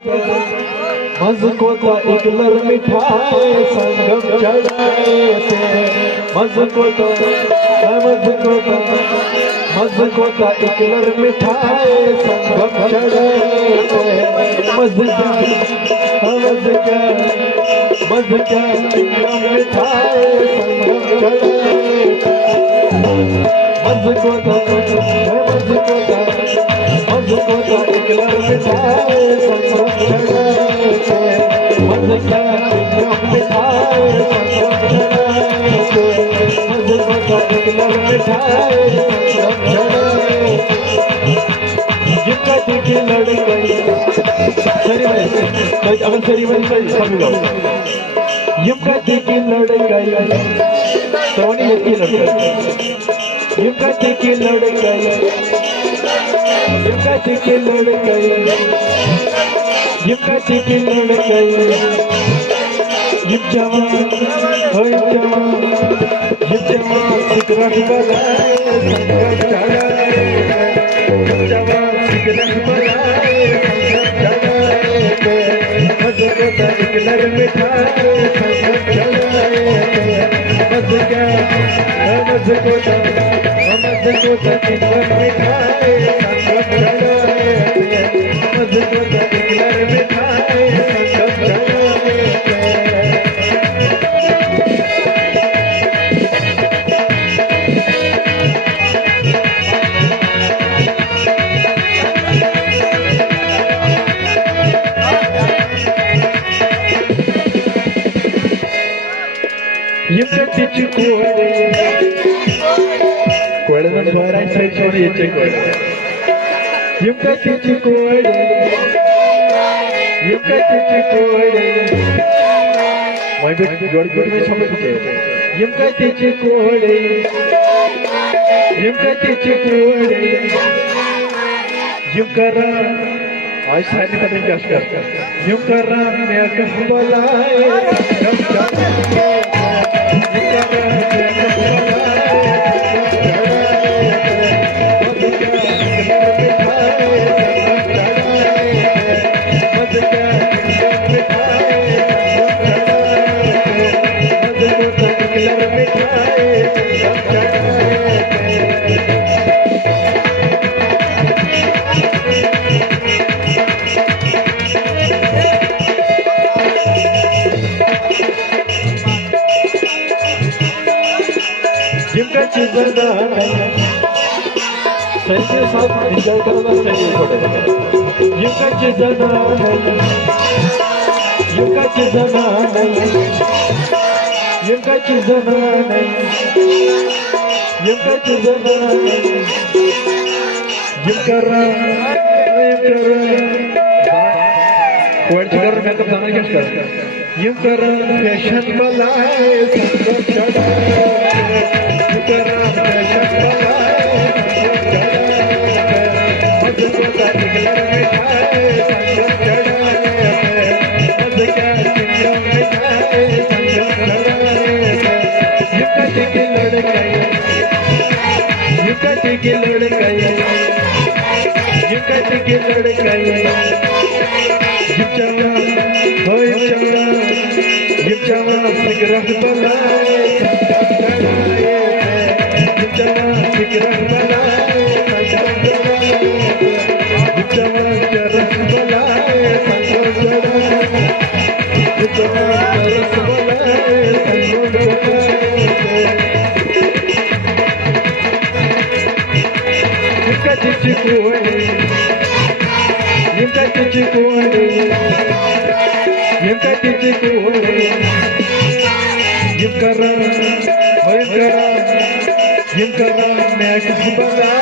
मज़को ता इकलर मिठाई संगम चढ़ाए थे। मज़को ता इकलर मिठाई संगम चढ़ाए थे। मज़का इकलर मिठाई संगम चढ़ाए थे। मज़को ता इकलर मिठाई संगम चढ़ाए थे। मज़का इकलर मिठाई संगम चढ़ाए थे। मज़को ता इकलर मिठाई संगम चढ़ाए थे। जिकट की लड़कई अगर सेरिमनी में समझो युकट की लड़कई सोनी की लड़कई युकट की लड़कई युकट की लड़कई युकट की लड़कई युग जवान सिकरट बलाए संगम चढ़ाए जवान सिकरट बलाए संगम चढ़ाए। मज़को ता इकलर मिठाई संगम चढ़ाए। मज़को ता इकलर मिठाई संगम चढ़ाए। मज़को ता इकलर मिठाई संगम चढ़ाए। युकटिची कोळ्यानं बराय साईडवर यायचे कोळ्या युकटिची कोळे माय बेट जोडीकोट में समजते युकटिची कोळे युकरा आज सानी पता क्या कर युकरा मैं कहबलाए सैसे साथ एंजॉय करना चाहिए थोड़े। युकाची जनाने युकरा कोणचीकर मैं तो जाना क्या कर युकरा फैशन बलाए संगम चढ़ाए। युकरा फैशन बलाए मज़को ता इकलर मिठाई संगम चढ़ाए। मज़का इकलर मिठाई संगम चढ़ाए। युकट की लड़कई युकट की लड़कई जवान सिकरट बलाए सिकरट बलाए चरस बलाए चरस बलाए युकटिची कोळे युकरा मैं कहबलाए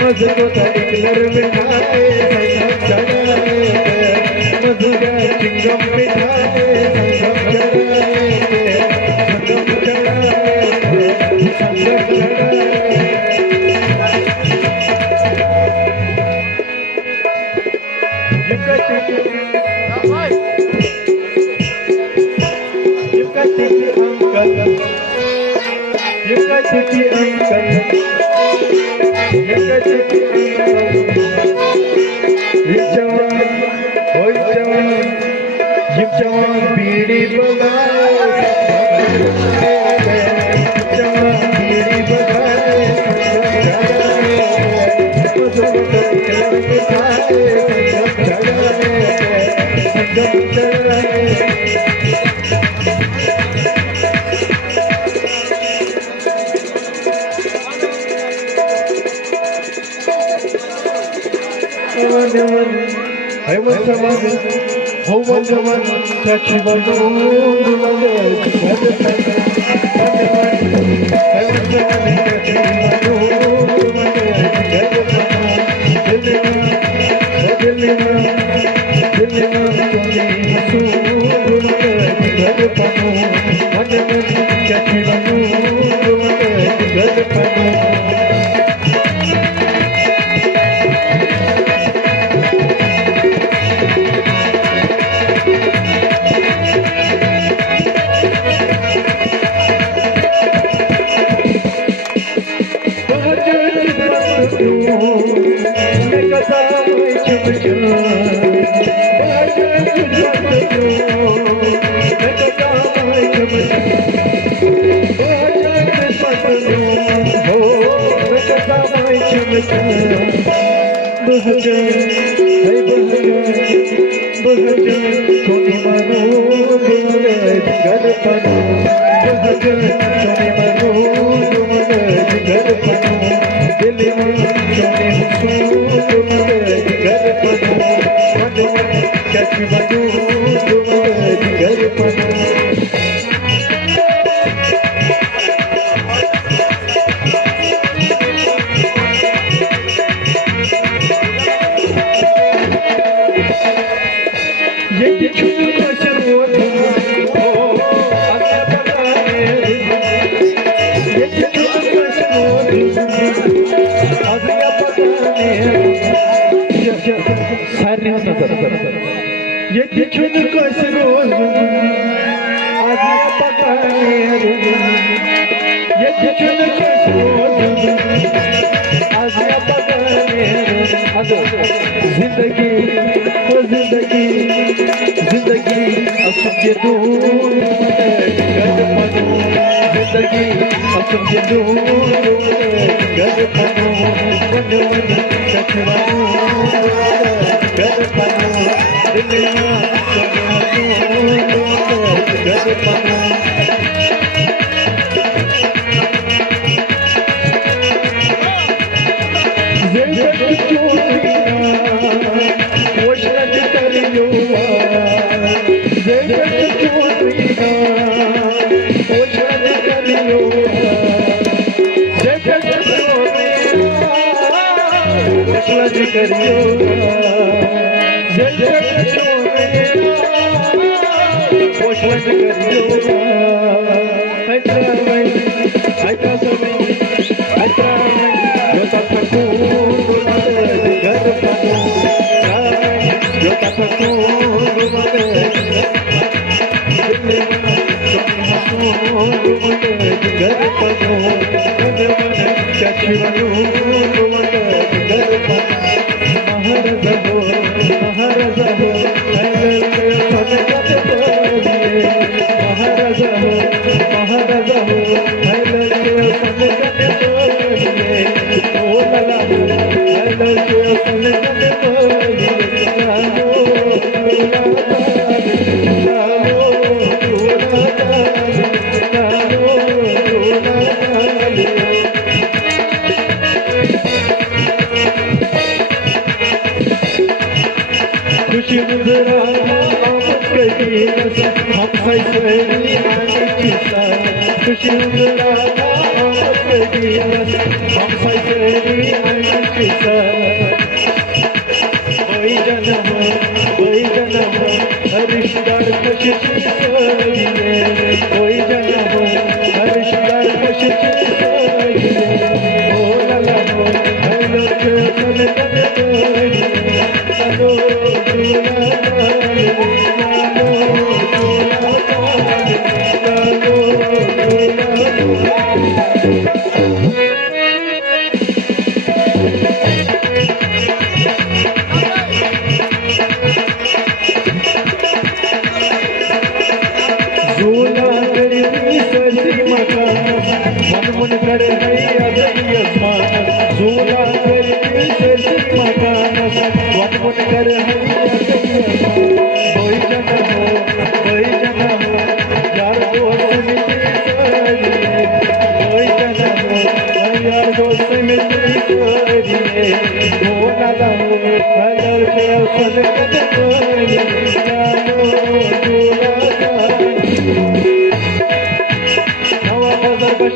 मज़को ता इकलर मिठाई संगम चढ़ाए। मज़का चिंगम मिठाई संगम चढ़ाए। युकट की अंकल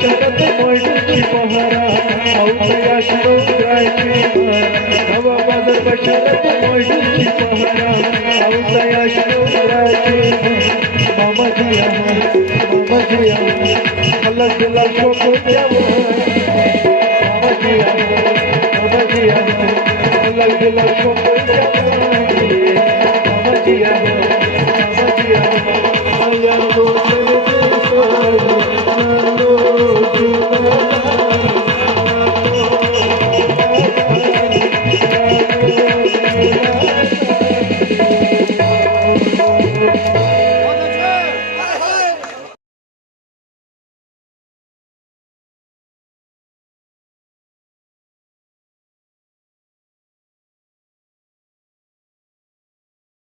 बचत मोडची पहरा औतया समुद्राची नवा बाजार बचत मोडची पहरा औतया समुद्राची मामा जिया अलग अलग शोकोच्या मामा जिया अलग अलग